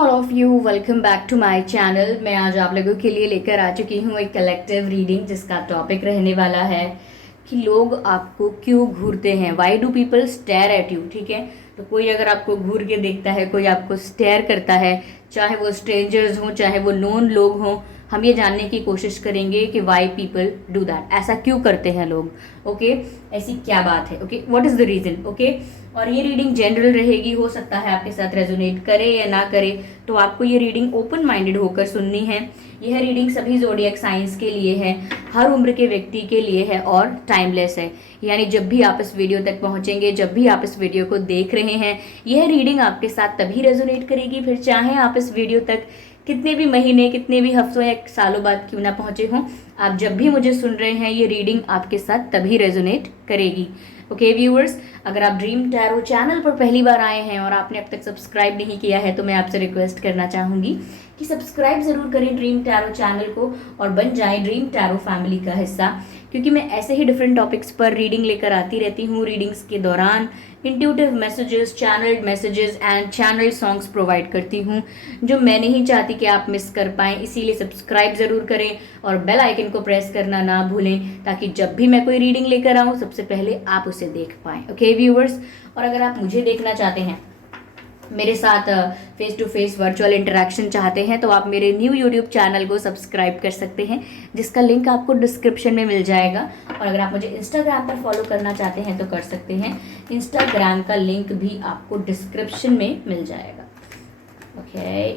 All of you, welcome back to my channel. मैं आज आप लोगों के लिए लेकर आ चुकी हूँ एक कलेक्टिव रीडिंग जिसका टॉपिक रहने वाला है कि लोग आपको क्यों घूरते हैं। Why do people stare at you. ठीक है, तो कोई अगर आपको घूर के देखता है, कोई आपको स्टेयर करता है, चाहे वो स्ट्रेंजर्स हों चाहे वो नोन लोग हों, हम ये जानने की कोशिश करेंगे कि वाई पीपल डू दैट, ऐसा क्यों करते हैं लोग। ओके, ऐसी क्या बात है। Okay, what is the reason. Okay, और ये रीडिंग जनरल रहेगी, हो सकता है आपके साथ रेजोनेट करे या ना करे, तो आपको ये रीडिंग ओपन माइंडेड होकर सुननी है। यह रीडिंग सभी ज़ोडिएक साइंस के लिए है, हर उम्र के व्यक्ति के लिए है और टाइमलेस है। यानी जब भी आप इस वीडियो तक पहुंचेंगे, जब भी आप इस वीडियो को देख रहे हैं, यह रीडिंग आपके साथ तभी रेजोनेट करेगी, फिर चाहे आप इस वीडियो तक कितने भी महीने, कितने भी हफ्तों या सालों बाद क्यों ना पहुंचे हों, आप जब भी मुझे सुन रहे हैं ये रीडिंग आपके साथ तभी रेजोनेट करेगी। ओके व्यूअर्स, अगर आप ड्रीम टैरो चैनल पर पहली बार आए हैं और आपने अब तक सब्सक्राइब नहीं किया है तो मैं आपसे रिक्वेस्ट करना चाहूँगी कि सब्सक्राइब ज़रूर करें ड्रीम टैरो चैनल को और बन जाएं ड्रीम टैरो फैमिली का हिस्सा, क्योंकि मैं ऐसे ही डिफरेंट टॉपिक्स पर रीडिंग लेकर आती रहती हूँ। रीडिंग्स के दौरान intuitive messages, channelled messages and channel songs provide करती हूँ जो मैं नहीं चाहती कि आप मिस कर पाएँ। इसीलिए सब्सक्राइब ज़रूर करें और बेल आइकन को प्रेस करना ना भूलें, ताकि जब भी मैं कोई रीडिंग लेकर आऊँ सबसे पहले आप उसे देख पाएँ। ओके व्यूअर्स, और अगर आप मुझे देखना चाहते हैं, मेरे साथ face to face virtual interaction चाहते हैं, तो आप मेरे न्यू यूट्यूब चैनल को सब्सक्राइब कर सकते हैं, जिसका लिंक आपको डिस्क्रिप्शन में मिल जाएगा। और अगर आप मुझे इंस्टाग्राम पर फॉलो करना चाहते हैं तो कर सकते हैं, इंस्टाग्राम का लिंक भी आपको डिस्क्रिप्शन में मिल जाएगा। ओके,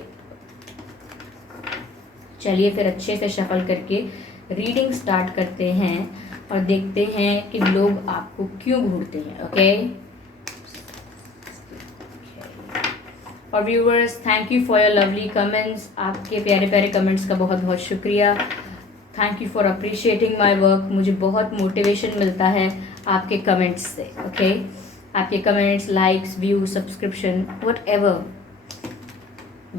चलिए फिर अच्छे से शफल करके रीडिंग स्टार्ट करते हैं और देखते हैं कि लोग आपको क्यों घूरते हैं। ओके, और viewers, thank you for your lovely comments. आपके प्यारे प्यारे कमेंट्स का बहुत बहुत शुक्रिया। Thank you for appreciating my work. मुझे बहुत मोटिवेशन मिलता है आपके कमेंट्स से। ओके, आपके comments, likes, view, subscription, whatever,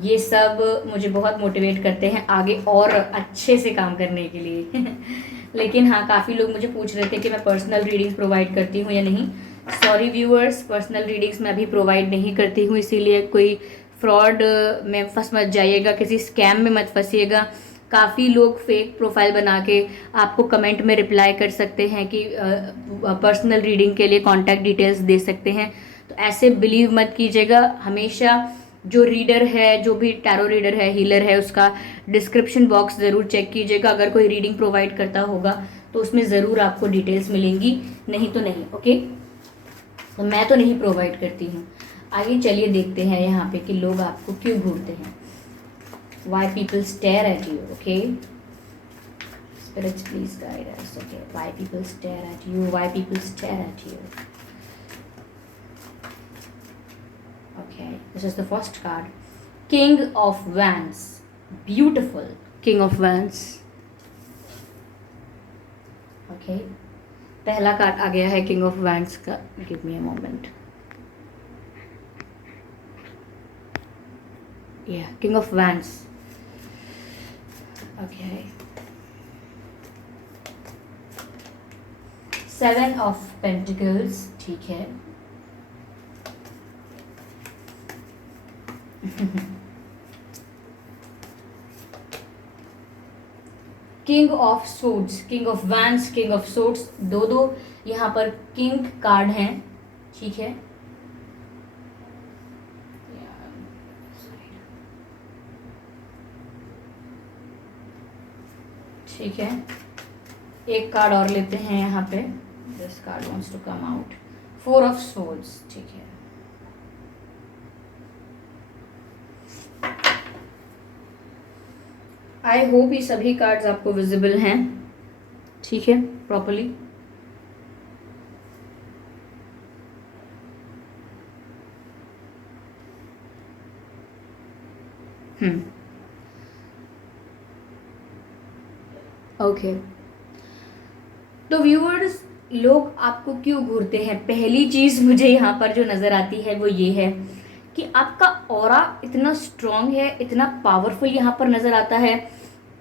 ये सब मुझे बहुत मोटिवेट करते हैं आगे और अच्छे से काम करने के लिए। लेकिन हाँ, काफ़ी लोग मुझे पूछ रहे थे कि मैं पर्सनल रीडिंग्स प्रोवाइड करती हूँ या नहीं। सॉरी व्यूअर्स, पर्सनल रीडिंग्स मैं अभी प्रोवाइड नहीं करती हूँ, इसीलिए कोई फ्रॉड में फंस मत जाइएगा, किसी स्कैम में मत फंसिएगा। काफ़ी लोग फेक प्रोफाइल बना के आपको कमेंट में रिप्लाई कर सकते हैं कि पर्सनल रीडिंग के लिए कॉन्टैक्ट डिटेल्स दे सकते हैं, तो ऐसे बिलीव मत कीजिएगा। हमेशा जो रीडर है, जो भी टैरो रीडर है, हीलर है, उसका डिस्क्रिप्शन बॉक्स ज़रूर चेक कीजिएगा। अगर कोई रीडिंग प्रोवाइड करता होगा तो उसमें ज़रूर आपको डिटेल्स मिलेंगी, नहीं तो नहीं। ओके, तो मैं तो नहीं प्रोवाइड करती हूँ। आइए चलिए देखते हैं यहाँ पे कि लोग आपको क्यों घूरते हैं। Why people stare at you. Okay, spirits please guide us. Okay, why people stare at you, why people stare at you. Okay, this is the first card. King of Wands. Beautiful King of Wands. Okay, पहला card आ गया है King of Wands का। Give me a moment. Yeah, King of Wands. Okay. Seven of Pentacles. ठीक है। King of swords, king of wands, king of swords, दो यहाँ पर king card हैं। ठीक है, ठीक है, एक कार्ड और लेते हैं यहाँ पे। This card wants to come out, four of swords. ठीक है, आई होप ये सभी कार्ड्स आपको विजिबल हैं, ठीक है, प्रॉपरली। ओके, तो व्यूअर्स, लोग आपको क्यों घूरते हैं। पहली चीज़ मुझे यहाँ पर जो नज़र आती है वो ये है कि आपका ऑरा इतना स्ट्रॉन्ग है, इतना पावरफुल यहाँ पर नज़र आता है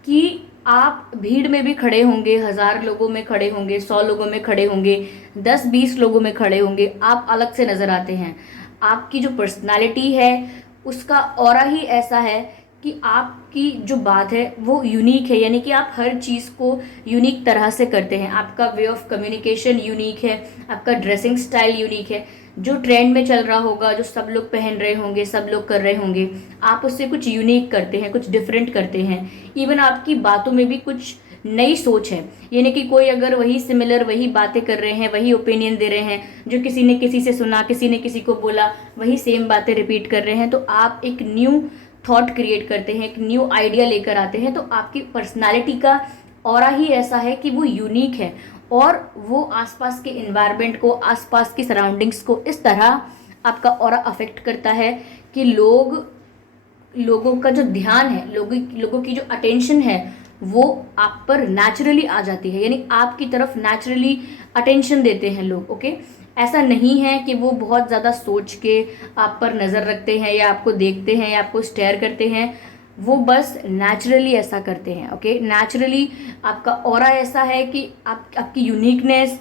कि आप भीड़ में भी खड़े होंगे, 1000 लोगों में खड़े होंगे, 100 लोगों में खड़े होंगे, 10-20 लोगों में खड़े होंगे, आप अलग से नज़र आते हैं। आपकी जो पर्सनालिटी है उसका ऑरा ही ऐसा है कि आपकी जो बात है वो यूनिक है, यानी कि आप हर चीज़ को यूनिक तरह से करते हैं। आपका वे ऑफ कम्युनिकेशन यूनिक है, आपका ड्रेसिंग स्टाइल यूनिक है। जो ट्रेंड में चल रहा होगा, जो सब लोग पहन रहे होंगे, सब लोग कर रहे होंगे, आप उससे कुछ यूनिक करते हैं, कुछ डिफरेंट करते हैं। इवन आपकी बातों में भी कुछ नई सोच है, यानी कि कोई अगर वही सिमिलर वही बातें कर रहे हैं, वही ओपिनियन दे रहे हैं, जो किसी ने किसी से सुना, किसी ने किसी को बोला, वही सेम बातें रिपीट कर रहे हैं, तो आप एक न्यू थॉट क्रिएट करते हैं, एक न्यू आइडिया लेकर आते हैं। तो आपकी पर्सनालिटी का ऑरा ही ऐसा है कि वो यूनिक है, और वो आसपास के इन्वायरमेंट को, आसपास की सराउंडिंग्स को इस तरह आपका ऑरा अफेक्ट करता है कि लोगों का जो ध्यान है, लोगों की जो अटेंशन है, वो आप पर नेचुरली आ जाती है, यानी आपकी तरफ नेचुरली अटेंशन देते हैं लोग। ओके, ऐसा नहीं है कि वो बहुत ज़्यादा सोच के आप पर नज़र रखते हैं, या आपको देखते हैं, या आपको स्टेयर करते हैं। वो बस नेचुरली ऐसा करते हैं। ओके, नेचुरली आपका ऑरा ऐसा है कि आपकी यूनिकनेस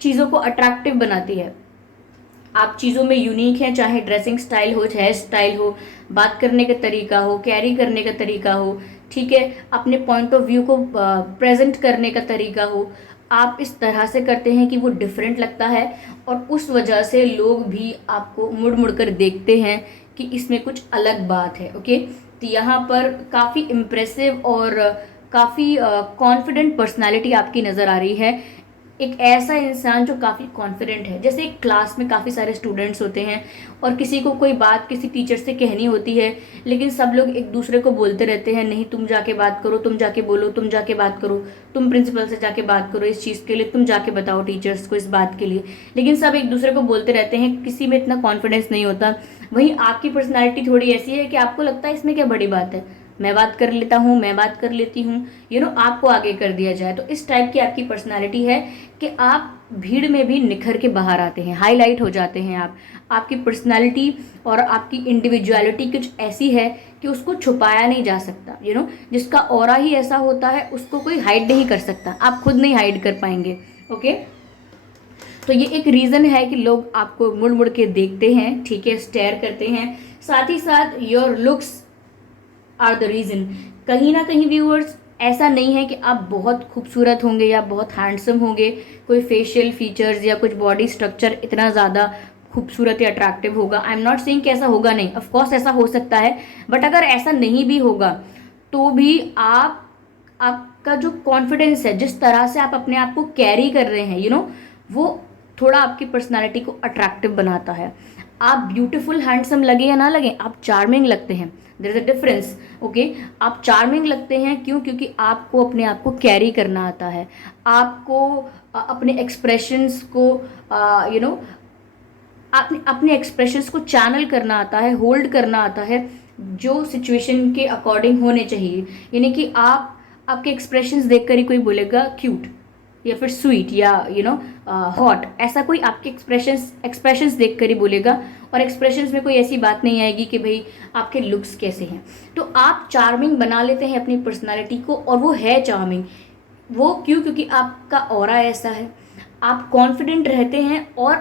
चीज़ों को अट्रैक्टिव बनाती है। आप चीज़ों में यूनिक हैं, चाहे ड्रेसिंग स्टाइल हो, हेयर स्टाइल हो, बात करने का तरीका हो, कैरी करने का तरीका हो, ठीक है, अपने पॉइंट ऑफ व्यू को प्रेजेंट करने का तरीका हो। आप इस तरह से करते हैं कि वो डिफरेंट लगता है, और उस वजह से लोग भी आपको मुड़ मुड़ कर देखते हैं कि इसमें कुछ अलग बात है। ओके, तो यहाँ पर काफ़ी इम्प्रेसिव और काफ़ी कॉन्फिडेंट पर्सनालिटी आपकी नज़र आ रही है। एक ऐसा इंसान जो काफ़ी कॉन्फिडेंट है। जैसे एक क्लास में काफ़ी सारे स्टूडेंट्स होते हैं, और किसी को कोई बात किसी टीचर से कहनी होती है, लेकिन सब लोग एक दूसरे को बोलते रहते हैं, नहीं तुम जाके बात करो, तुम जाके बोलो, तुम जाके बात करो, तुम प्रिंसिपल से जाके बात करो इस चीज़ के लिए, तुम जाके बताओ टीचर्स को इस बात के लिए। लेकिन सब एक दूसरे को बोलते रहते हैं, किसी में इतना कॉन्फिडेंस नहीं होता। वहीं आपकी पर्सनैलिटी थोड़ी ऐसी है कि आपको लगता है इसमें क्या बड़ी बात है, मैं बात कर लेता हूँ, मैं बात कर लेती हूँ, आपको आगे कर दिया जाए। तो इस टाइप की आपकी पर्सनालिटी है कि आप भीड़ में भी निखर के बाहर आते हैं, हाईलाइट हो जाते हैं आप। आपकी पर्सनालिटी और आपकी इंडिविजुअलिटी कुछ ऐसी है कि उसको छुपाया नहीं जा सकता। जिसका ऑरा ही ऐसा होता है, उसको कोई हाइड नहीं कर सकता, आप खुद नहीं हाइड कर पाएंगे। ओके, तो ये एक रीज़न है कि लोग आपको मुड़ मुड़ के देखते हैं, ठीक है, स्टेयर करते हैं। साथ ही साथ your looks are the reason. कहीं ना कहीं व्यूअर्स, ऐसा नहीं है कि आप बहुत खूबसूरत होंगे या बहुत हैंडसम होंगे, कोई फेशियल फीचर्स या कुछ बॉडी स्ट्रक्चर इतना ज़्यादा खूबसूरत या अट्रैक्टिव होगा। आई एम नॉट सेइंग कि ऐसा होगा नहीं, ऑफ कोर्स ऐसा हो सकता है, बट अगर ऐसा नहीं भी होगा तो भी आपका जो कॉन्फिडेंस है, जिस तरह से आप अपने आप को कैरी कर रहे हैं, वो थोड़ा आपकी पर्सनालिटी को अट्रैक्टिव बनाता है। आप ब्यूटीफुल हैंडसम लगे या ना लगे, आप चार्मिंग लगते हैं। There is a difference. Okay, आप चार्मिंग लगते हैं क्यों? क्योंकि आपको अपने आप को कैरी करना आता है, आपको अपने एक्सप्रेशंस को अपने एक्सप्रेशंस को चैनल करना आता है, होल्ड करना आता है, जो सिचुएशन के अकॉर्डिंग होने चाहिए। यानी कि आपके एक्सप्रेशंस देखकर ही कोई बोलेगा क्यूट या फिर स्वीट या हॉट, ऐसा कोई आपके एक्सप्रेशंस देखकर ही बोलेगा, और एक्सप्रेशंस में कोई ऐसी बात नहीं आएगी कि भाई आपके लुक्स कैसे हैं। तो आप चार्मिंग बना लेते हैं अपनी पर्सनालिटी को, और वो है चार्मिंग। वो क्यों? क्योंकि आपका ऑरा ऐसा है, आप कॉन्फिडेंट रहते हैं, और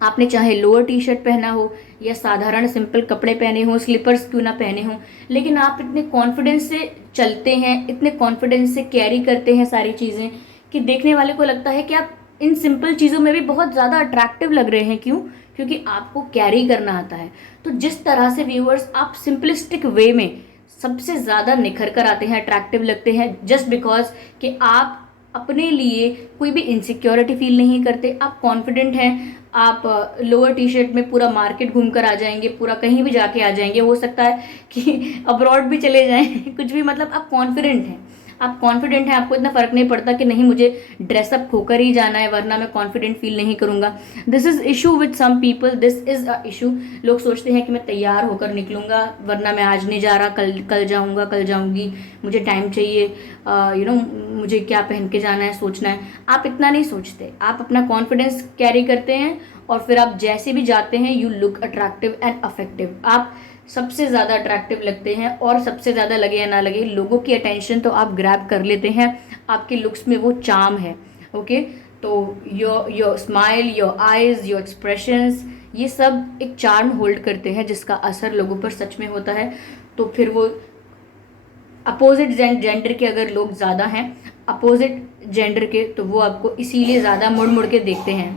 आपने चाहे लोअर टी शर्ट पहना हो या साधारण सिंपल कपड़े पहने हो, स्लीपर्स क्यों ना पहने हो, लेकिन आप इतने कॉन्फिडेंस से चलते हैं, इतने कॉन्फिडेंस से कैरी करते हैं सारी चीज़ें, कि देखने वाले को लगता है कि आप इन सिंपल चीज़ों में भी बहुत ज़्यादा अट्रैक्टिव लग रहे हैं। क्यों? क्योंकि आपको कैरी करना आता है। तो जिस तरह से व्यूअर्स आप सिंपलिस्टिक वे में सबसे ज़्यादा निखर कर आते हैं, अट्रैक्टिव लगते हैं, जस्ट बिकॉज कि आप अपने लिए कोई भी इनसिक्योरिटी फील नहीं करते, आप कॉन्फिडेंट हैं, आप लोअर टी शर्ट में पूरा मार्केट घूम कर आ जाएंगे, पूरा कहीं भी जाके आ जाएंगे, हो सकता है कि अब्रॉड भी चले जाएं कुछ भी, मतलब आप कॉन्फिडेंट हैं, आपको इतना फ़र्क नहीं पड़ता कि नहीं मुझे ड्रेसअप होकर ही जाना है वरना मैं कॉन्फिडेंट फील नहीं करूँगा। This is issue with some people, this is a issue. लोग सोचते हैं कि मैं तैयार होकर निकलूँगा वरना मैं आज नहीं जा रहा, कल जाऊँगा, कल जाऊँगी, मुझे टाइम चाहिए, मुझे क्या पहन के जाना है, सोचना है। आप इतना नहीं सोचते, आप अपना कॉन्फिडेंस कैरी करते हैं, और फिर आप जैसे भी जाते हैं you look attractive and affective. आप सबसे ज़्यादा अट्रैक्टिव लगते हैं, और सबसे ज़्यादा लगे या ना लगे, लोगों की अटेंशन तो आप ग्रैब कर लेते हैं, आपके लुक्स में वो चार्म है। ओके, तो your smile, your eyes, your expressions, ये सब एक चार्म होल्ड करते हैं जिसका असर लोगों पर सच में होता है। तो फिर वो अपोजिट जेंडर के अगर लोग ज़्यादा हैं अपोजिट जेंडर के, तो वो आपको इसीलिए ज़्यादा मुड़ मुड़ के देखते हैं।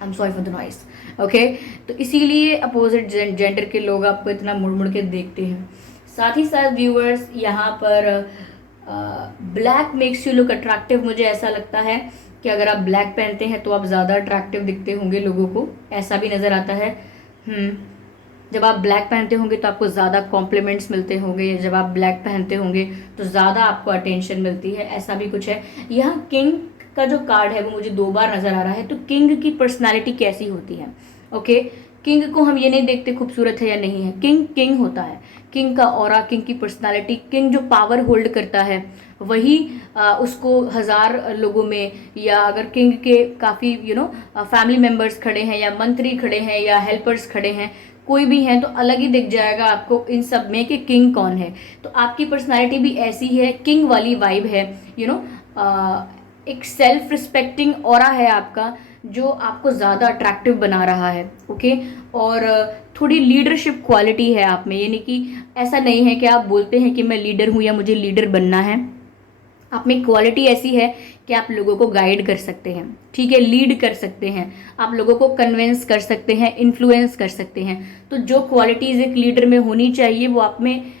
I am sorry for the noise. Okay, तो इसीलिए अपोजिट जेंडर के लोग आपको इतना मुड़ मुड़ के देखते हैं। साथ ही साथ व्यूअर्स, यहाँ पर black makes you look attractive. मुझे ऐसा लगता है कि अगर आप ब्लैक पहनते हैं तो आप ज़्यादा अट्रैक्टिव दिखते होंगे लोगों को, ऐसा भी नज़र आता है। जब आप ब्लैक पहनते होंगे तो आपको ज़्यादा कॉम्प्लीमेंट्स मिलते होंगे, जब आप ब्लैक पहनते होंगे तो ज़्यादा आपको अटेंशन मिलती है, ऐसा भी कुछ है। यहाँ किंग का जो कार्ड है वो मुझे 2 बार नज़र आ रहा है। तो किंग की पर्सनालिटी कैसी होती है? ओके, किंग को हम ये नहीं देखते खूबसूरत है या नहीं है, किंग किंग होता है। किंग का ऑरा, किंग की पर्सनालिटी, किंग जो पावर होल्ड करता है वही उसको 1000 लोगों में, या अगर किंग के काफ़ी फैमिली मेम्बर्स खड़े हैं या मंत्री खड़े हैं या हेल्पर्स खड़े हैं, कोई भी हैं, तो अलग ही दिख जाएगा आपको इन सब में कि किंग कौन है। तो आपकी पर्सनालिटी भी ऐसी है, किंग वाली वाइब है। एक सेल्फ रिस्पेक्टिंग ऑरा है आपका जो आपको ज़्यादा अट्रैक्टिव बना रहा है। ओके, और थोड़ी लीडरशिप क्वालिटी है आप में, यानी कि ऐसा नहीं है कि आप बोलते हैं कि मैं लीडर हूँ या मुझे लीडर बनना है। आप में क्वालिटी ऐसी है कि आप लोगों को गाइड कर सकते हैं, ठीक है, लीड कर सकते हैं, आप लोगों को कन्विंस कर सकते हैं, इन्फ्लुएंस कर सकते हैं। तो जो क्वालिटीज़ एक लीडर में होनी चाहिए वो आप में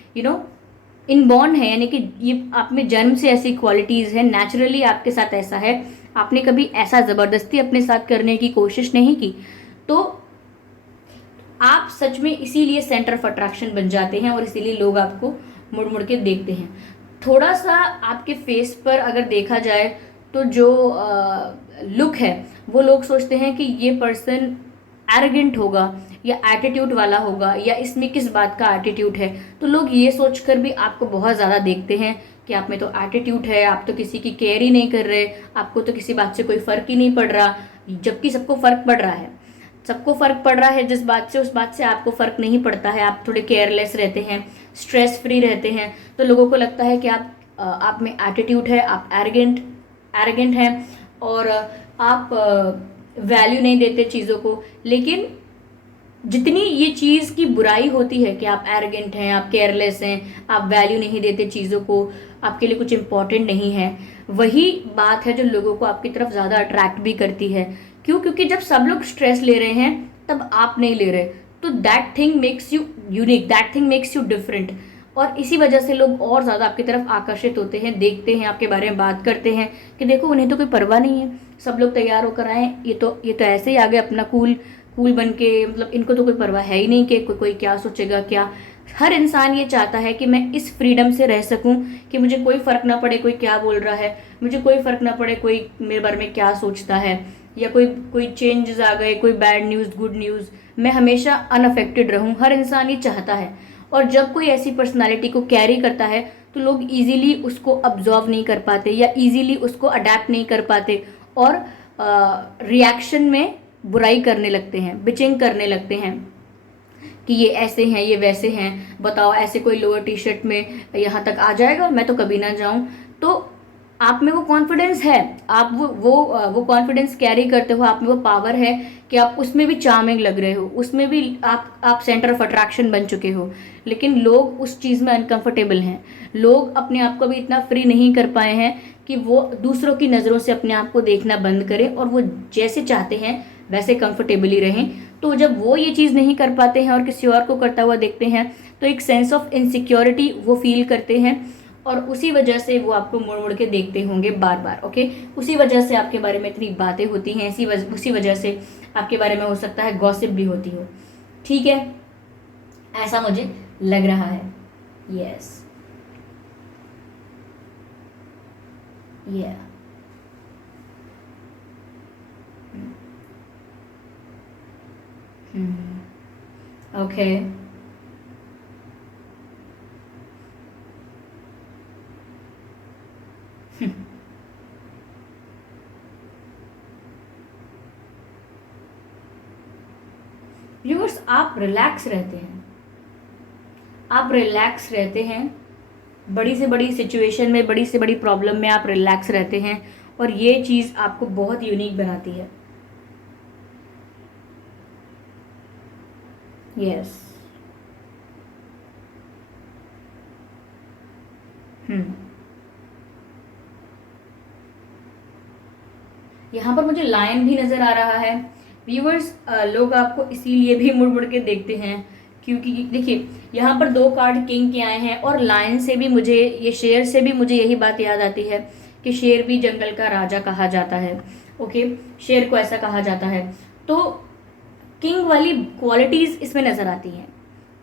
इनबॉर्न है, यानी कि ये आप में जन्म से ऐसी क्वालिटीज़ है, नेचुरली आपके साथ ऐसा है। आपने कभी ऐसा ज़बरदस्ती अपने साथ करने की कोशिश नहीं की। तो आप सच में इसीलिए सेंटर ऑफ अट्रैक्शन बन जाते हैं और इसीलिए लोग आपको मुड़ मुड़ के देखते हैं। थोड़ा सा आपके फेस पर अगर देखा जाए तो जो लुक है वो लोग सोचते हैं कि ये पर्सन एरोगेंट होगा या एटीट्यूड वाला होगा, या इसमें किस बात का एटीट्यूड है। तो लोग ये सोचकर भी आपको बहुत ज़्यादा देखते हैं कि आप में तो एटीट्यूड है, आप तो किसी की केयर ही नहीं कर रहे, आपको तो किसी बात से कोई फ़र्क ही नहीं पड़ रहा, जबकि सबको फ़र्क पड़ रहा है। सबको फ़र्क पड़ रहा है जिस बात से, उस बात से आपको फ़र्क नहीं पड़ता है। आप थोड़े केयरलेस रहते हैं, स्ट्रेस फ्री रहते हैं, तो लोगों को लगता है कि आप में एटीट्यूड है, आप एरोगेंट हैं और आप वैल्यू नहीं देते चीज़ों को। लेकिन जितनी ये चीज़ की बुराई होती है कि आप एरोगेंट हैं, आप केयरलेस हैं, आप वैल्यू नहीं देते चीज़ों को, आपके लिए कुछ इम्पोर्टेंट नहीं है, वही बात है जो लोगों को आपकी तरफ ज़्यादा अट्रैक्ट भी करती है। क्यों? क्योंकि जब सब लोग स्ट्रेस ले रहे हैं तब आप नहीं ले रहे, तो that thing makes you unique, that thing makes you different. और इसी वजह से लोग और ज़्यादा आपकी तरफ आकर्षित होते हैं, देखते हैं, आपके बारे में बात करते हैं कि देखो उन्हें तो कोई परवाह नहीं है, सब लोग तैयार होकर आए, ये तो ऐसे ही आ गए अपना कूल बन के, मतलब इनको तो कोई परवाह है ही नहीं कि कोई क्या सोचेगा क्या। हर इंसान ये चाहता है कि मैं इस फ्रीडम से रह सकूं कि मुझे कोई फ़र्क ना पड़े कोई क्या बोल रहा है, मुझे कोई फ़र्क ना पड़े कोई मेरे बारे में क्या सोचता है, या कोई चेंजेस आ गए, कोई बैड न्यूज़, गुड न्यूज़, मैं हमेशा अनअफेक्टेड रहूं। हर इंसान ये चाहता है। और जब कोई ऐसी पर्सनालिटी को कैरी करता है तो लोग इजीली उसको अब्जॉर्व नहीं कर पाते या इजीली उसको अडेप्ट नहीं कर पाते, और रिएक्शन में बुराई करने लगते हैं, बिचिंग करने लगते हैं कि ये ऐसे हैं, ये वैसे हैं, बताओ ऐसे कोई लोअर टी शर्ट में यहाँ तक आ जाएगा, मैं तो कभी ना जाऊँ। तो आप में वो कॉन्फिडेंस है, आप वो कॉन्फिडेंस कैरी करते हो, आप में वो पावर है कि आप उसमें भी चार्मिंग लग रहे हो, उसमें भी आप सेंटर ऑफ अट्रैक्शन बन चुके हो। लेकिन लोग उस चीज़ में अनकंफर्टेबल हैं। लोग अपने आप को भी इतना फ्री नहीं कर पाए हैं कि वो दूसरों की नज़रों से अपने आप को देखना बंद करें और वो जैसे चाहते हैं वैसे कंफर्टेबली रहें। तो जब वो ये चीज़ नहीं कर पाते हैं और किसी और को करता हुआ देखते हैं तो एक सेंस ऑफ इनसिक्योरिटी वो फील करते हैं, और उसी वजह से वो आपको मुड़ मुड़ के देखते होंगे बार बार। ओके, उसी वजह से आपके बारे में इतनी बातें होती हैं, उसी वजह से आपके बारे में हो सकता है गॉसिप भी होती हो। ठीक है, ऐसा मुझे लग रहा है। यस, ओके, व्यूअर्स, आप रिलैक्स रहते हैं, आप रिलैक्स रहते हैं, बड़ी से बड़ी सिचुएशन में, बड़ी से बड़ी प्रॉब्लम में आप रिलैक्स रहते हैं, और ये चीज़ आपको बहुत यूनिक बनाती है। यस। यहाँ पर मुझे लायन भी नज़र आ रहा है। व्यूवर्स, लोग आपको इसीलिए भी मुड़ मुड़ के देखते हैं क्योंकि देखिए यहाँ पर 2 कार्ड किंग के आए हैं, और लायन से भी मुझे, ये शेर से भी मुझे यही बात याद आती है कि शेर भी जंगल का राजा कहा जाता है। ओके, शेर को ऐसा कहा जाता है। तो किंग वाली क्वालिटीज़ इसमें नज़र आती हैं।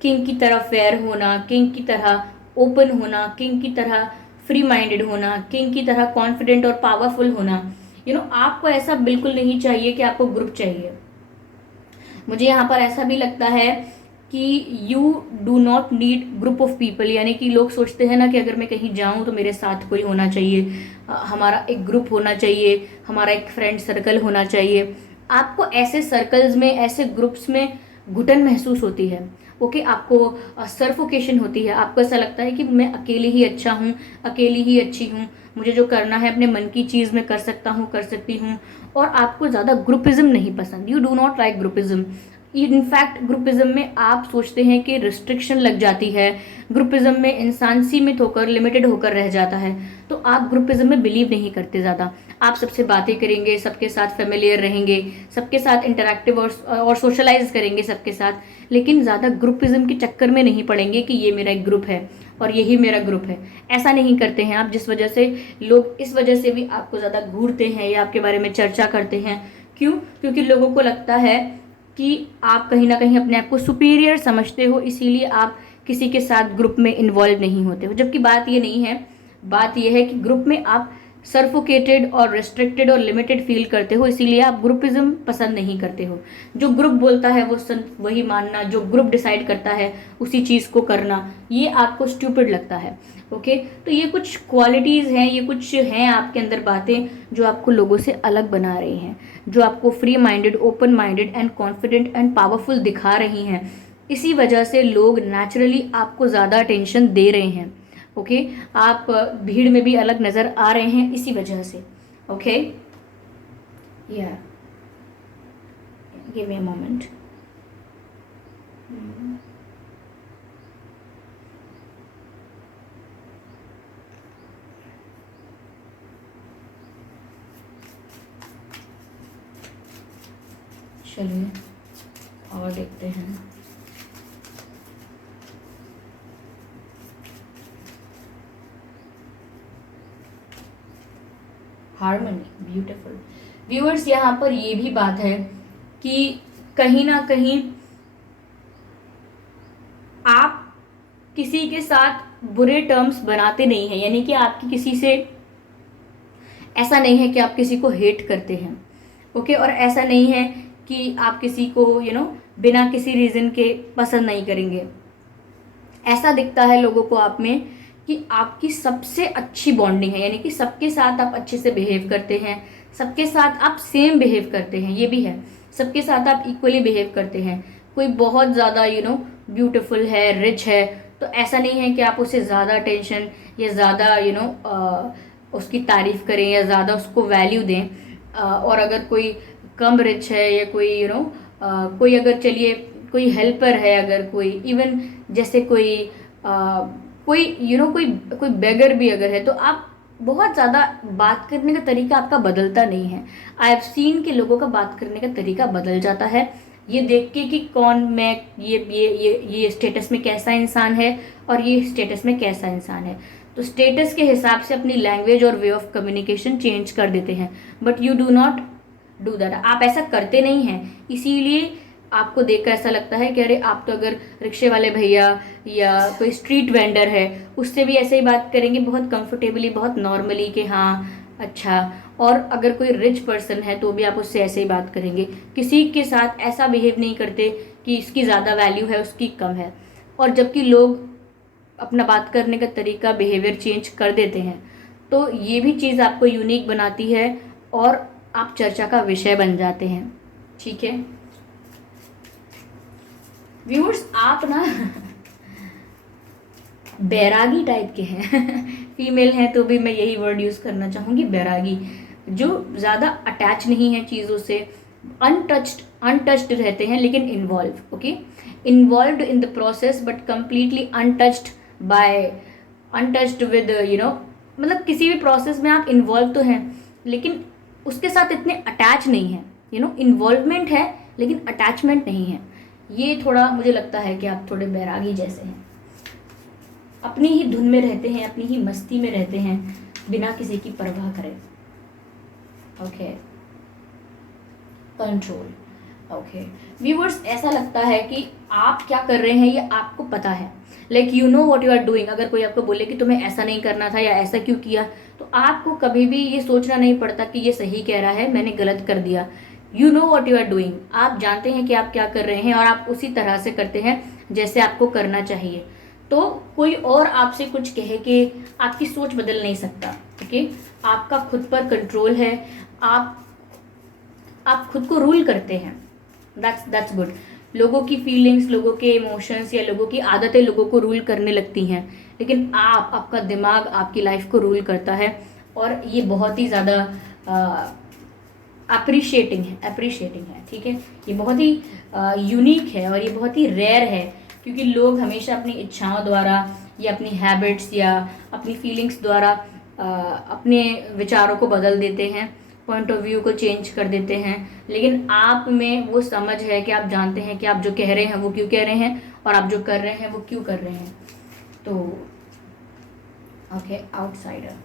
किंग की तरह फेयर होना, किंग की तरह ओपन होना, किंग की तरह फ्री माइंडेड होना, किंग की तरह कॉन्फिडेंट और पावरफुल होना। आपको ऐसा बिल्कुल नहीं चाहिए कि आपको ग्रुप चाहिए। मुझे यहाँ पर ऐसा भी लगता है कि you do not need group of people, यानी कि लोग सोचते हैं ना कि अगर मैं कहीं जाऊँ तो मेरे साथ कोई होना चाहिए, हमारा एक ग्रुप होना चाहिए, हमारा एक फ्रेंड सर्कल होना चाहिए। आपको ऐसे सर्कल्स में, ऐसे ग्रुप्स में घुटन महसूस होती है। ओके, आपको सरफोकेशन होती है। आपको ऐसा लगता है कि मैं अकेली ही अच्छा हूँ, अकेली ही अच्छी हूँ, मुझे जो करना है अपने मन की चीज़ मैं कर सकता हूँ, कर सकती हूँ। और आपको ज़्यादा ग्रुपिज्म नहीं पसंद, you do not like groupism. In fact groupism में आप सोचते हैं कि रिस्ट्रिक्शन लग जाती है, ग्रुपिज्म में इंसान सीमित होकर, लिमिटेड होकर रह जाता है। तो आप ग्रुपिज्म में बिलीव नहीं करते ज़्यादा। आप सबसे बातें करेंगे, सबके साथ फेमिलियर रहेंगे, सबके साथ इंटरैक्टिव और सोशलाइज करेंगे सबके साथ, लेकिन ज़्यादा ग्रुपिज्म के चक्कर में नहीं पड़ेंगे कि ये मेरा एक ग्रुप है और यही मेरा ग्रुप है। ऐसा नहीं करते हैं आप, जिस वजह से लोग इस वजह से भी आपको ज़्यादा घूरते हैं या आपके बारे में चर्चा करते हैं। क्यों? क्योंकि लोगों को लगता है कि आप कहीं ना कहीं अपने आप को सुपीरियर समझते हो, इसीलिए आप किसी के साथ ग्रुप में इन्वॉल्व नहीं होते हो। जबकि बात ये नहीं है, बात ये है कि ग्रुप में आप सरफोकेटेड और रिस्ट्रिक्टेड और लिमिटेड फील करते हो, इसीलिए आप ग्रुपिज्म पसंद नहीं करते हो। जो ग्रुप बोलता है वो वही मानना, जो ग्रुप डिसाइड करता है उसी चीज़ को करना, ये आपको स्टूपिड लगता है। ओके, तो ये कुछ क्वालिटीज़ हैं, ये कुछ हैं आपके अंदर बातें जो आपको लोगों से अलग बना रही हैं, जो आपको free minded, open minded and confident and powerful दिखा रही हैं। इसी वजह से लोग नेचुरली आपको ज़्यादा अटेंशन दे रहे हैं। ओके, आप भीड़ में भी अलग नज़र आ रहे हैं इसी वजह से। ओके, या गिव मी अ मोमेंट। चलिए और देखते हैं। Harmony, beautiful. व्यूअर्स, यहाँ पर ये भी बात है कि कहीं ना कहीं आप किसी के साथ बुरे टर्म्स बनाते नहीं हैं, यानी कि आपकी किसी से ऐसा नहीं है कि आप किसी को हेट करते हैं। ओके, और ऐसा नहीं है कि आप किसी को बिना किसी रीज़न के पसंद नहीं करेंगे। ऐसा दिखता है लोगों को आप में कि आपकी सबसे अच्छी बॉन्डिंग है, यानी कि सबके साथ आप अच्छे से बिहेव करते हैं, सबके साथ आप सेम बिहेव करते हैं, ये भी है, सबके साथ आप इक्वली बिहेव करते हैं। कोई बहुत ज़्यादा ब्यूटीफुल है, रिच है, तो ऐसा नहीं है कि आप उसे ज़्यादा टेंशन या ज़्यादा उसकी तारीफ़ करें या ज़्यादा उसको वैल्यू दें। और अगर कोई कम रिच है या कोई कोई अगर चलिए कोई हेल्पर है, अगर कोई इवन जैसे कोई कोई कोई कोई बेगर भी अगर है, तो आप बहुत ज़्यादा बात करने का तरीका आपका बदलता नहीं है। आई हैव सीन कि लोगों का बात करने का तरीका बदल जाता है ये देख के कि कौन, मैं ये स्टेटस में कैसा इंसान है और ये स्टेटस में कैसा इंसान है। तो स्टेटस के हिसाब से अपनी लैंग्वेज और वे ऑफ कम्युनिकेशन चेंज कर देते हैं, but you do not do that. आप ऐसा करते नहीं हैं, इसीलिए आपको देखकर ऐसा लगता है कि अरे आप तो अगर रिक्शे वाले भैया या कोई स्ट्रीट वेंडर है उससे भी ऐसे ही बात करेंगे, बहुत कंफर्टेबली, बहुत नॉर्मली कि हाँ अच्छा। और अगर कोई रिच पर्सन है तो भी आप उससे ऐसे ही बात करेंगे, किसी के साथ ऐसा बिहेव नहीं करते कि इसकी ज़्यादा वैल्यू है उसकी कम है। और जबकि लोग अपना बात करने का तरीका, बिहेवियर चेंज कर देते हैं, तो ये भी चीज़ आपको यूनिक बनाती है और आप चर्चा का विषय बन जाते हैं। ठीक है व्यूअर्स, आप ना बैरागी टाइप के हैं फीमेल हैं तो भी मैं यही वर्ड यूज़ करना चाहूँगी, बैरागी। जो ज़्यादा अटैच नहीं है चीज़ों से, अनटच्ड रहते हैं, लेकिन involve, okay, involved in the process but completely untouched with मतलब किसी भी प्रोसेस में आप इन्वॉल्व तो हैं लेकिन उसके साथ इतने अटैच नहीं है, इन्वॉल्वमेंट है लेकिन अटैचमेंट नहीं है। ये थोड़ा मुझे लगता है कि आप थोड़े बैरागी जैसे हैं, अपनी ही धुन में रहते हैं, अपनी ही मस्ती में रहते हैं, बिना किसी की परवाह करे। Okay, control. ओके व्यूअर्स, ऐसा लगता है कि आप क्या कर रहे हैं ये आपको पता है, like you know what you are doing. अगर कोई आपको बोले कि तुम्हें ऐसा नहीं करना था या ऐसा क्यों किया, तो आपको कभी भी ये सोचना नहीं पड़ता कि ये सही कह रहा है, मैंने गलत कर दिया। You know what you are doing, आप जानते हैं कि आप क्या कर रहे हैं और आप उसी तरह से करते हैं जैसे आपको करना चाहिए। तो कोई और आपसे कुछ कहे कि आपकी सोच बदल नहीं सकता। ओके, आपका खुद पर कंट्रोल है, आप खुद को रूल करते हैं। That's good. लोगों की फीलिंग्स, लोगों के इमोशंस या लोगों की आदतें लोगों को रूल करने लगती हैं, लेकिन आपका दिमाग आपकी लाइफ को रूल करता है। और ये बहुत ही ज़्यादा अप्रिशिएटिंग है, ठीक है। ये बहुत ही यूनिक है और ये बहुत ही रेयर है, क्योंकि लोग हमेशा अपनी इच्छाओं द्वारा या अपनी हैबिट्स या अपनी फीलिंग्स द्वारा अपने विचारों को बदल देते हैं, पॉइंट ऑफ व्यू को चेंज कर देते हैं। लेकिन आप में वो समझ है कि आप जानते हैं कि आप जो कह रहे हैं वो क्यों कह रहे हैं और आप जो कर रहे हैं वो क्यों कर रहे हैं। तो ओके, आउटसाइडर।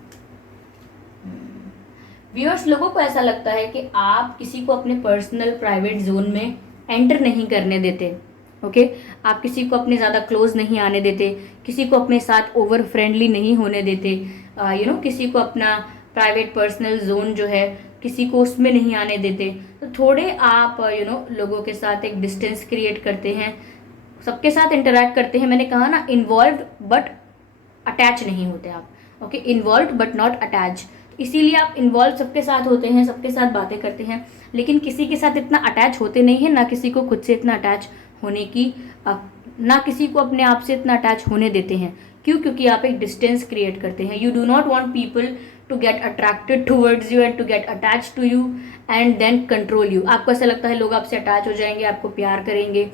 व्यूअर्स, लोगों को ऐसा लगता है कि आप किसी को अपने पर्सनल प्राइवेट जोन में एंटर नहीं करने देते। ओके, आप किसी को अपने ज़्यादा क्लोज नहीं आने देते, किसी को अपने साथ ओवर फ्रेंडली नहीं होने देते, किसी को अपना प्राइवेट पर्सनल जोन जो है किसी को उसमें नहीं आने देते। तो थोड़े आप लोगों के साथ एक डिस्टेंस क्रिएट करते हैं, सबके साथ इंटरेक्ट करते हैं। मैंने कहा ना, इन्वॉल्व बट अटैच नहीं होते आप। Okay, involve but not attach. इसीलिए आप इन्वॉल्व सबके साथ होते हैं, सबके साथ बातें करते हैं, लेकिन किसी के साथ इतना अटैच होते नहीं हैं, ना किसी को खुद से इतना अटैच होने की, ना किसी को अपने आप से इतना अटैच होने देते हैं। क्यों? क्योंकि आप एक डिस्टेंस क्रिएट करते हैं। You do not want people to get attracted towards you and to get attach to you and then control you. आपको ऐसा लगता है लोग आपसे अटैच हो जाएंगे, आपको प्यार करेंगे,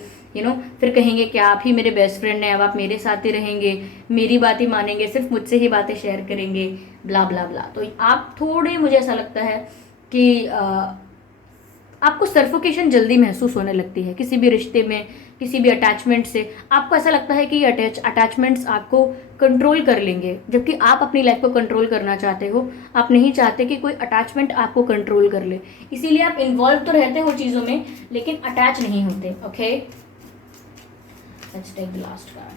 फिर कहेंगे कि आप ही मेरे बेस्ट फ्रेंड हैं, अब आप मेरे साथ ही रहेंगे, मेरी बात ही मानेंगे, सिर्फ मुझसे ही बातें शेयर करेंगे, ब्ला ब्ला ब्ला। तो आप थोड़े, मुझे ऐसा लगता है कि आपको सफोकेशन जल्दी महसूस होने लगती है किसी भी रिश्ते में, किसी भी अटैचमेंट से। आपको ऐसा लगता है कि ये अटैचमेंट्स आपको कंट्रोल कर लेंगे, जबकि आप अपनी लाइफ को कंट्रोल करना चाहते हो। आप नहीं चाहते कि कोई अटैचमेंट आपको कंट्रोल कर ले, इसीलिए आप इन्वॉल्व तो रहते हो चीज़ों में, लेकिन अटैच नहीं होते। Okay, let's take the last card.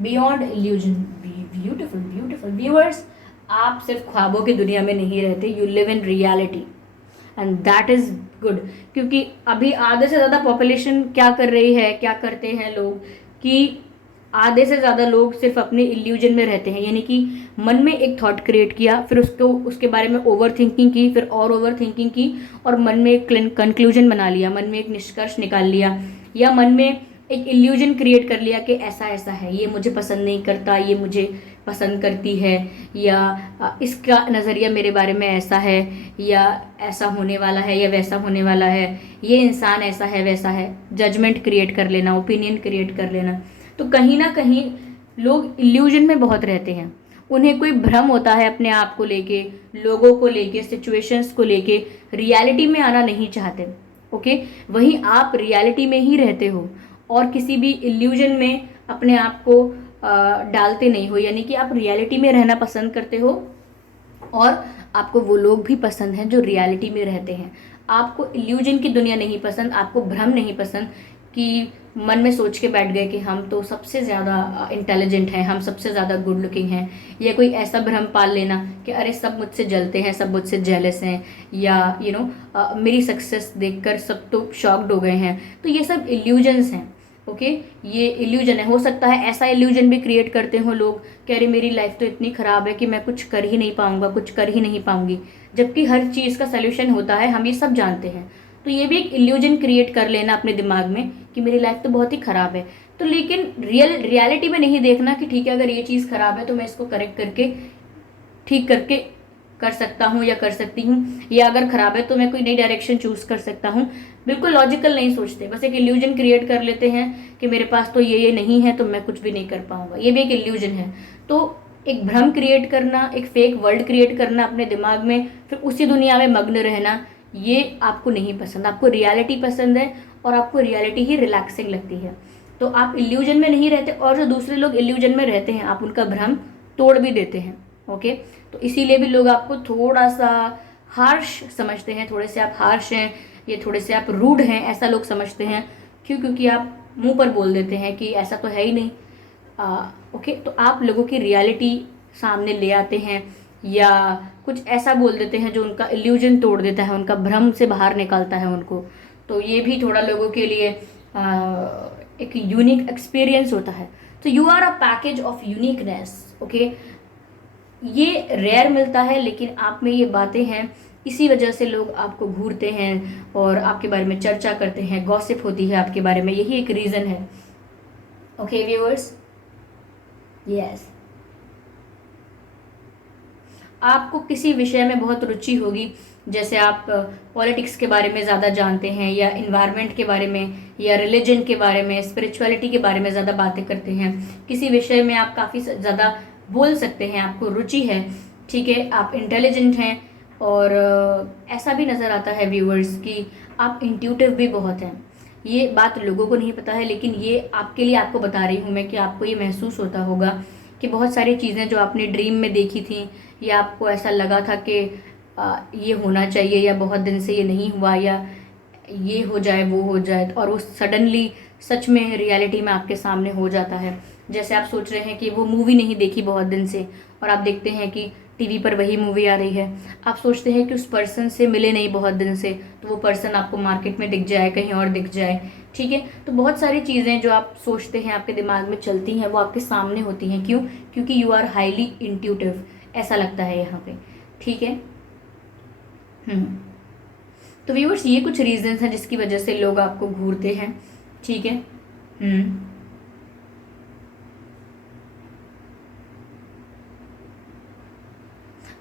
Beyond illusion. Beautiful beautiful. Viewers, आप सिर्फ ख्वाबों की दुनिया में नहीं रहते, you live in reality and that is good. क्योंकि अभी आधे से ज़्यादा पॉपुलेशन क्या कर रही है, क्या करते हैं लोग, कि आधे से ज़्यादा लोग सिर्फ अपने इल्यूजन में रहते हैं। यानी कि मन में एक थॉट क्रिएट किया, फिर उसके बारे में ओवर थिंकिंग की, फिर और ओवर थिंकिंग की, और मन में एक कंक्लूजन बना लिया, मन में एक निष्कर्ष निकाल लिया, या मन में एक इल्यूजन क्रिएट कर लिया कि ऐसा ऐसा है, ये मुझे पसंद नहीं करता, ये मुझे पसंद करती है, या इसका नज़रिया मेरे बारे में ऐसा है, या ऐसा होने वाला है, या वैसा होने वाला है, ये इंसान ऐसा है वैसा है। जजमेंट क्रिएट कर लेना, ओपिनियन क्रिएट कर लेना। तो कहीं ना कहीं लोग इल्यूजन में बहुत रहते हैं, उन्हें कोई भ्रम होता है अपने आप को लेके, लोगों को लेके, सिचुएशंस को लेके, रियलिटी में आना नहीं चाहते। ओके, वहीं आप रियलिटी में ही रहते हो और किसी भी इल्यूजन में अपने आप को डालते नहीं हो। यानी कि आप रियलिटी में रहना पसंद करते हो और आपको वो लोग भी पसंद हैं जो रियलिटी में रहते हैं। आपको इल्यूजन की दुनिया नहीं पसंद, आपको भ्रम नहीं पसंद कि मन में सोच के बैठ गए कि हम तो सबसे ज़्यादा इंटेलिजेंट हैं, हम सबसे ज़्यादा गुड लुकिंग हैं, या कोई ऐसा भ्रम पाल लेना कि अरे सब मुझसे जलते हैं, सब मुझसे जेलस हैं, या मेरी सक्सेस देखकर सब तो शॉक्ड हो गए हैं। तो ये सब इल्यूजन्स हैं। ओके, ये इल्यूजन है। हो सकता है ऐसा इल्यूजन भी क्रिएट करते हो लोग कि अरे मेरी लाइफ तो इतनी ख़राब है कि मैं कुछ कर ही नहीं पाऊंगा, कुछ कर ही नहीं पाऊंगी, जबकि हर चीज़ का सल्यूशन होता है, हम ये सब जानते हैं। तो ये भी एक इल्यूजन क्रिएट कर लेना अपने दिमाग में कि मेरी लाइफ तो बहुत ही ख़राब है। तो लेकिन रियलिटी में नहीं देखना कि ठीक है, अगर ये चीज़ ख़राब है तो मैं इसको करेक्ट करके ठीक करके कर सकता हूँ या कर सकती हूँ, या अगर खराब है तो मैं कोई नई डायरेक्शन चूज कर सकता हूँ। बिल्कुल लॉजिकल नहीं सोचते, बस एक इल्यूजन क्रिएट कर लेते हैं कि मेरे पास तो ये नहीं है तो मैं कुछ भी नहीं कर पाऊंगा। ये भी एक इल्यूजन है। तो एक भ्रम क्रिएट करना, एक फेक वर्ल्ड क्रिएट करना अपने दिमाग में, फिर उसी दुनिया में मग्न रहना, ये आपको नहीं पसंद। आपको रियलिटी पसंद है और आपको रियलिटी ही रिलैक्सिंग लगती है। तो आप इल्यूजन में नहीं रहते, और जो दूसरे लोग इल्यूजन में रहते हैं आप उनका भ्रम तोड़ भी देते हैं। ओके, तो इसीलिए भी लोग आपको थोड़ा सा हार्श समझते हैं, थोड़े से आप हार्श हैं, ये थोड़े से आप रूड हैं, ऐसा लोग समझते हैं। क्यों? क्योंकि आप मुंह पर बोल देते हैं कि ऐसा तो है ही नहीं। ओके, तो आप लोगों की रियलिटी सामने ले आते हैं या कुछ ऐसा बोल देते हैं जो उनका इल्यूजन तोड़ देता है, उनका भ्रम से बाहर निकालता है उनको। तो ये भी थोड़ा लोगों के लिए एक यूनिक एक्सपीरियंस होता है। तो you are a package of uniqueness. Okay, ये रेयर मिलता है, लेकिन आप में ये बातें हैं, इसी वजह से लोग आपको घूरते हैं और आपके बारे में चर्चा करते हैं, गॉसिप होती है आपके बारे में, यही एक रीज़न है। ओके व्यूअर्स, यस, आपको किसी विषय में बहुत रुचि होगी, जैसे आप पॉलिटिक्स के बारे में ज़्यादा जानते हैं, या इन्वायरमेंट के बारे में, या रिलीजन के बारे में, स्पिरिचुअलिटी के बारे में ज़्यादा बातें करते हैं। किसी विषय में आप काफ़ी ज़्यादा बोल सकते हैं, आपको रुचि है, ठीक है, आप इंटेलिजेंट हैं, और ऐसा भी नज़र आता है व्यूअर्स कि आप इंट्यूटिव भी बहुत हैं। ये बात लोगों को नहीं पता है, लेकिन ये आपके लिए आपको बता रही हूँ मैं कि आपको ये महसूस होता होगा कि बहुत सारी चीज़ें जो आपने ड्रीम में देखी थी, या आपको ऐसा लगा था कि ये होना चाहिए, या बहुत दिन से ये नहीं हुआ, या ये हो जाए वो हो जाए, और वो सडनली सच में रियलिटी में आपके सामने हो जाता है। जैसे आप सोच रहे हैं कि वो मूवी नहीं देखी बहुत दिन से, और आप देखते हैं कि टीवी पर वही मूवी आ रही है। आप सोचते हैं कि उस पर्सन से मिले नहीं बहुत दिन से, तो वो पर्सन आपको मार्केट में दिख जाए, कहीं और दिख जाए, ठीक है। तो बहुत सारी चीज़ें जो आप सोचते हैं आपके दिमाग में चलती हैं, वो आपके सामने होती हैं। क्यों? क्योंकि यू आर हाईली इंट्यूटिव, ऐसा लगता है यहाँ पे, ठीक है। तो व्यूअर्स, ये कुछ रीजंस हैं जिसकी वजह से लोग आपको घूरते हैं, ठीक है।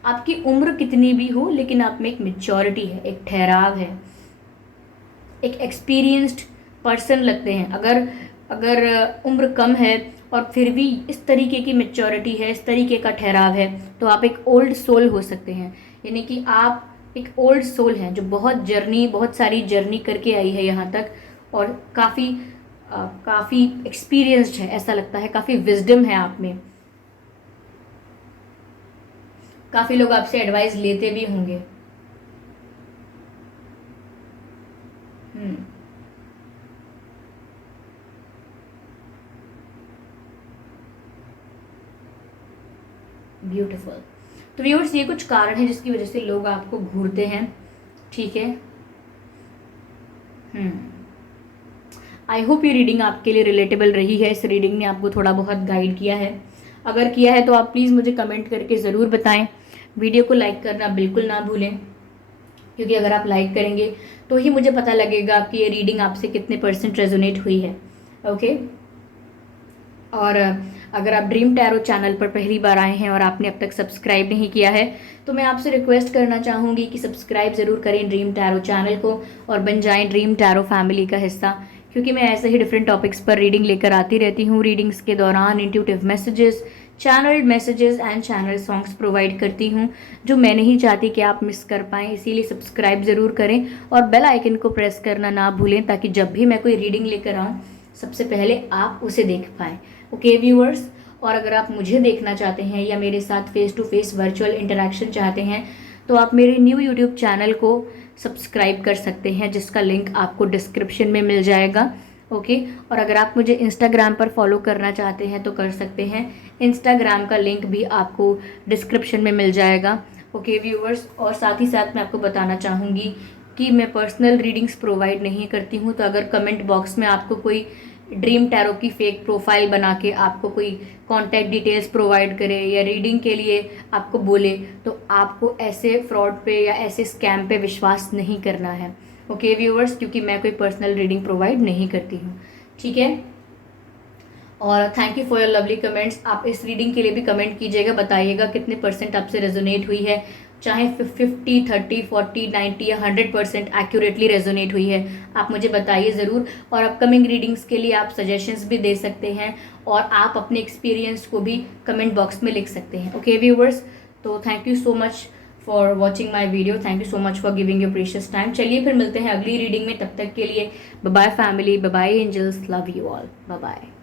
आपकी उम्र कितनी भी हो, लेकिन आप में एक मेच्योरिटी है, एक ठहराव है, एक एक्सपीरियंस्ड पर्सन लगते हैं। अगर अगर उम्र कम है और फिर भी इस तरीके की मेच्योरिटी है, इस तरीके का ठहराव है, तो आप एक ओल्ड सोल हो सकते हैं। यानी कि आप एक ओल्ड सोल हैं जो बहुत सारी जर्नी करके आई है यहाँ तक, और काफ़ी एक्सपीरियंस्ड है, ऐसा लगता है, काफ़ी विजडम है आप में। काफ़ी लोग आपसे एडवाइस लेते भी होंगे। ब्यूटीफुल। तो व्यूअर्स, ये कुछ कारण है जिसकी वजह से लोग आपको घूरते हैं, ठीक है। आई होप ये रीडिंग आपके लिए रिलेटेबल रही है, इस रीडिंग ने आपको थोड़ा बहुत गाइड किया है। अगर किया है तो आप प्लीज़ मुझे कमेंट करके ज़रूर बताएं। वीडियो को लाइक करना बिल्कुल ना भूलें, क्योंकि अगर आप लाइक करेंगे तो ही मुझे पता लगेगा कि ये रीडिंग आपसे कितने % रेजोनेट हुई है। ओके, और अगर आप ड्रीम टैरो चैनल पर पहली बार आए हैं और आपने अब तक सब्सक्राइब नहीं किया है, तो मैं आपसे रिक्वेस्ट करना चाहूँगी कि सब्सक्राइब ज़रूर करें ड्रीम टैरो चैनल को, और बन जाएं ड्रीम टैरो फैमिली का हिस्सा, क्योंकि मैं ऐसे ही डिफरेंट टॉपिक्स पर रीडिंग लेकर आती रहती हूँ। रीडिंग्स के दौरान intuitive messages, channelled messages and channel songs provide करती हूँ, जो मैं नहीं चाहती कि आप मिस कर पाएँ। इसीलिए सब्सक्राइब ज़रूर करें और बेल आइकन को प्रेस करना ना भूलें, ताकि जब भी मैं कोई रीडिंग लेकर आऊँ सबसे पहले आप उसे देख पाएँ। ओके व्यूअर्स, और अगर आप मुझे देखना चाहते हैं या मेरे साथ face to face virtual interaction चाहते हैं, तो आप मेरे न्यू यूट्यूब चैनल को सब्सक्राइब कर सकते हैं, जिसका लिंक आपको डिस्क्रिप्शन में मिल जाएगा। ओके, और अगर आप मुझे इंस्टाग्राम पर फॉलो करना चाहते हैं तो कर सकते हैं, इंस्टाग्राम का लिंक भी आपको डिस्क्रिप्शन में मिल जाएगा। ओके व्यूअर्स, और साथ ही साथ मैं आपको बताना चाहूँगी कि मैं पर्सनल रीडिंग्स प्रोवाइड नहीं करती हूँ। तो अगर कमेंट बॉक्स में आपको कोई ड्रीम टैरो की फेक प्रोफाइल बना के आपको कोई कॉन्टैक्ट डिटेल्स प्रोवाइड करे या रीडिंग के लिए आपको बोले, तो आपको ऐसे फ्रॉड पे या ऐसे स्कैम पे विश्वास नहीं करना है। ओके व्यूअर्स, क्योंकि मैं कोई पर्सनल रीडिंग प्रोवाइड नहीं करती हूँ, ठीक है। और thank you for your lovely comments. आप इस रीडिंग के लिए भी कमेंट कीजिएगा, बताइएगा कितने परसेंट आपसे रेजोनेट हुई है, चाहे 50, 30, 40, 90 या 100% एक्यूरेटली रेजोनेट हुई है, आप मुझे बताइए ज़रूर। और अपकमिंग रीडिंग्स के लिए आप सजेशंस भी दे सकते हैं और आप अपने एक्सपीरियंस को भी कमेंट बॉक्स में लिख सकते हैं। ओके व्यूवर्स, तो thank you so much for watching my video, thank you so much for giving your precious time. चलिए फिर मिलते हैं अगली रीडिंग में, तब तक के लिए bye bye family, bye bye angels, love you all, bye bye.